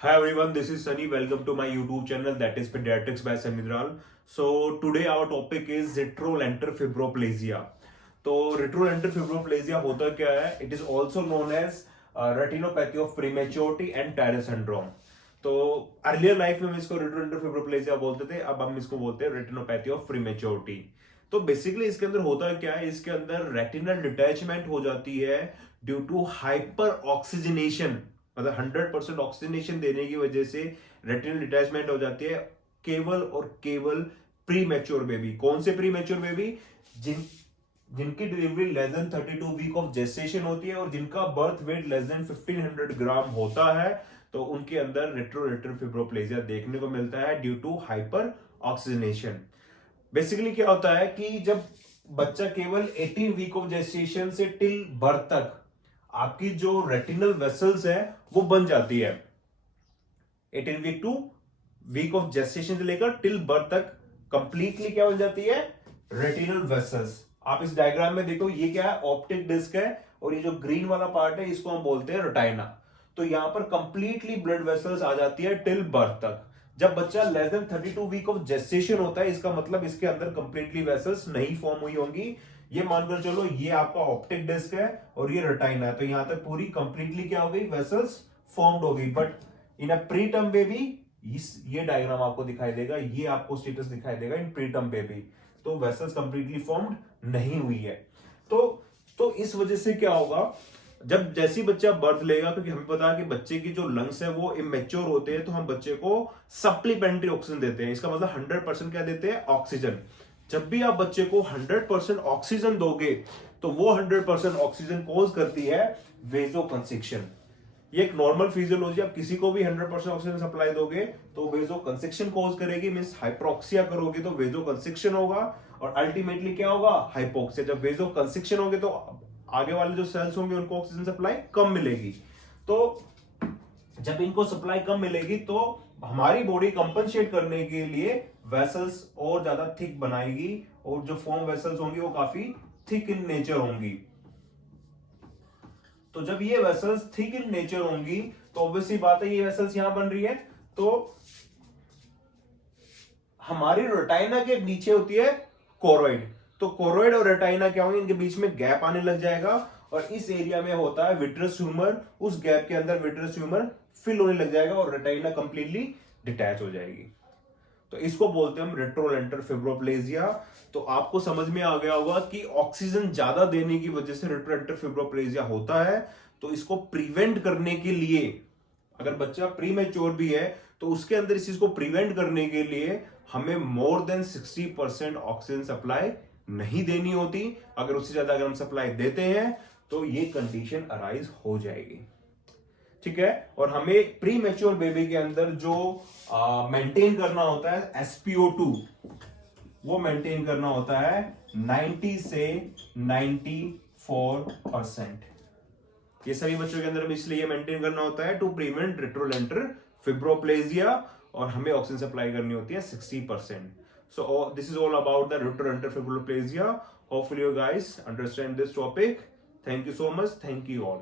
Hi everyone, this is Sunny. Welcome to my YouTube channel that is Pediatrics by Sanidral. So today our topic is retrolental fibroplasia. तो retrolental fibroplasia होता क्या है? It is also known as retinopathy of prematurity and Tyree syndrome. तो earlier life में हम इसको retrolental fibroplasia बोलते थे, अब हम इसको बोलते हैं retinopathy of prematurity. तो बेसिकली इसके अंदर होता क्या है? इसके अंदर रेटिनल डिटैचमेंट हो जाती है ड्यू टू हाइपर ऑक्सीजनेशन, मतलब 100% ऑक्सीजनेशन देने की वजह से रेटिनल डिटैचमेंट हो जाती है केवल और केवल प्री मैच्योर बेबी। कौन से प्री मैच्योर बेबी? जिनकी delivery less than 32 week of gestation होती है और जिनका birth weight less than 1500 gram होता है, तो उनके अंदर रेट्रोलेटरल फिब्रोप्लेजिया देखने को मिलता है due to hyper oxygenation. Basically क्या होता है कि जब बच्चा केवल 18 वीक ऑफ जेस्टेशन से टिल बर्थ तक आपकी जो रेटिनल वेसल्स है वो बन जाती है। 18 week two week of gestation से लेकर टिल बर्थ तक कंप्लीटली क्या बन जाती है? Retinal vessels. आप इस डायग्राम में देखो, ये क्या है? ऑप्टिक डिस्क है और ये जो ग्रीन वाला पार्ट है इसको हम बोलते हैं रेटाइना। तो यहां पर कंप्लीटली ब्लड वेसल्स आ जाती है टिल बर्थ तक। जब बच्चा less than 32 week of gestation होता है, इसका मतलब इसके अंदर कंप्लीटली वेसल्स नहीं फॉर्म हुई होंगी। ये मानकर चलो ये आपका ऑप्टिक डिस्क है और ये रेटाइना है, तो यहां तक पूरी कंप्लीटली क्या हो गई? वेसल्स फॉर्म्ड हो गई। But in a pre term baby ये डायग्राम आपको दिखाई देगा, ये आपको स्टेटस दिखाई देगा इन प्री टर्म बेबी, तो वेसल्स कंप्लीटली फॉर्म्ड नहीं हुई है। तो इस वजह से क्या होगा, जब जैसी बच्चा बर्थ लेगा, क्योंकि हमें पता है कि बच्चे की जो लंग्स है वो इमेच्योर होते हैं, तो हम बच्चे को सप्लीमेंट्री ऑक्सीजन देते हैं। इसका मतलब 100% क्या देते हैं? ऑक्सीजन। जब भी आप बच्चे को 100% ऑक्सीजन दोगे तो वो 100% ऑक्सीजन कॉज करती है वेजोकंस्ट्रिक्शन। ये एक नॉर्मल फिजियोलॉजी। आप किसी को भी 100% ऑक्सीजन सप्लाई दोगे तो वेजोकंस्ट्रिक्शन कॉज करेगी, मींस हाइपरॉक्सिया करोगे तो वेजोकंस्ट्रिक्शन होगा और अल्टीमेटली क्या होगा? हाइपोक्सिया। जब वेजोकंस्ट्रिक्शन होगे तो आगे वाले जो सेल्स होंगे उनको ऑक्सीजन सप्लाई कम मिलेगी। तो जब इनको सप्लाई कम मिलेगी तो हमारी बॉडी कंपनसेट करने के लिए वेसल्स और ज्यादा थिक बनाएगी और जो फॉर्म वेसल्स होंगी वो काफी थिक इन नेचर होंगी। तो जब ये वेसल्स थिक इन नेचर होंगी तो ऑब्वियसली बात है ये वेसल्स यहां बन रही है, तो हमारी रेटाइना के नीचे होती है कोरोइड। तो कोरोइड और रेटाइना क्या होंगे? इनके बीच में गैप आने लग जाएगा और इस एरिया में होता है विट्रस ट्यूमर। उस गैप के अंदर विट्रस ट्यूमर फिल होने लग जाएगा और रेटाइना कंप्लीटली डिटैच हो जाएगी। तो इसको बोलते हैं हम रेट्रोलेंटल फिब्रोप्लेजिया। तो आपको समझ में आ गया होगा कि ऑक्सीजन ज्यादा देने की वजह से रेट्रोलेंटल फिब्रोप्लेजिया होता है। तो इसको प्रिवेंट करने के लिए, अगर बच्चा प्री मैच्योर भी है तो उसके अंदर इस चीज को प्रिवेंट करने के लिए हमें मोर देन 60% ऑक्सीजन सप्लाई नहीं देनी होती। अगर उससे ज्यादा अगर हम सप्लाई देते हैं तो ये कंडीशन अराइज हो जाएगी। ठीक है। और हमें प्री मैच्योर बेबी के अंदर जो मेंटेन करना होता है SpO2, वो मेंटेन करना होता है 90 से 94%। ये सभी बच्चों के अंदर इसलिए मेंटेन करना होता है टू प्रिवेंट रेट्रोलेंटल फिब्रोप्लेजिया, और हमें ऑक्सीजन सप्लाई करनी होती है 60%। So this is all about the retrolental fibroplasia. Hopefully you guys understand this topic. Thank you so much. Thank you all.